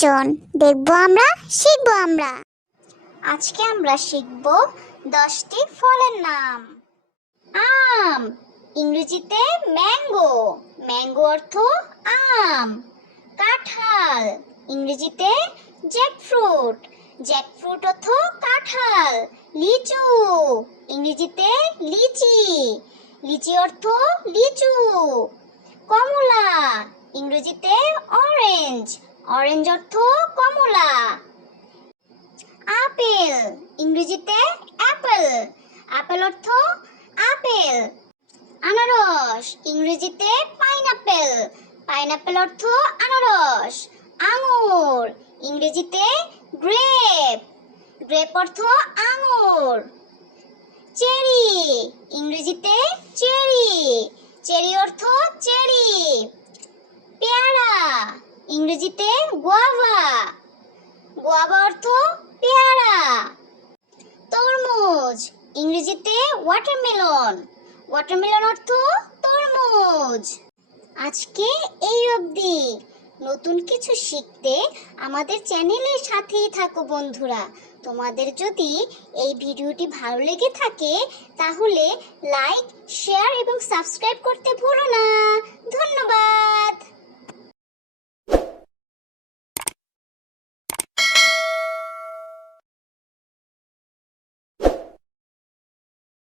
প্রয়োজন দেখব আমরা, শিখব আমরা। আজকে আমরা শিখব দশটি ফলের নাম। আম, ইংরেজিতে ম্যাঙ্গো। ম্যাঙ্গো অর্থ আম। কাঁঠাল, ইংরেজিতে জ্যাকফ্রুট। জ্যাকফ্রুট অর্থ কাঁঠাল। লিচু, ইংরেজিতে লিচি। লিচি অর্থ লিচু। কমলা, ইংরেজিতে অরেঞ্জ। অরেঞ্জ অর্থ কমলা। আপেল ইংরেজিতে অ্যাপেল আপেল অর্থ আপেল আনারস, ইংরেজিতে পাইনাপেল পাইনাপেল অর্থ আনারস। আঙুর, ইংরেজিতে গ্রেপ গ্রেপ অর্থ আঙুর। চেরি, ইংরেজিতে চেরি চেরি অর্থ চেরি। পেয়ারা ইংরেজিতে গোয়াভা। গোয়াভা অর্থ পেয়ারা। তরমুজ। ইংরেজিতে ওয়াটারমেলন ওয়াটারমেলন অর্থ তরমুজ। আজকে এই অবধি। নতুন কিছু শিখতে আমাদের চ্যানেলের সাথেই থাকো বন্ধুরা। তোমাদের যদি এই ভিডিওটি ভালো লেগে থাকে, তাহলে লাইক শেয়ার এবং সাবস্ক্রাইব করতে ভুলো না।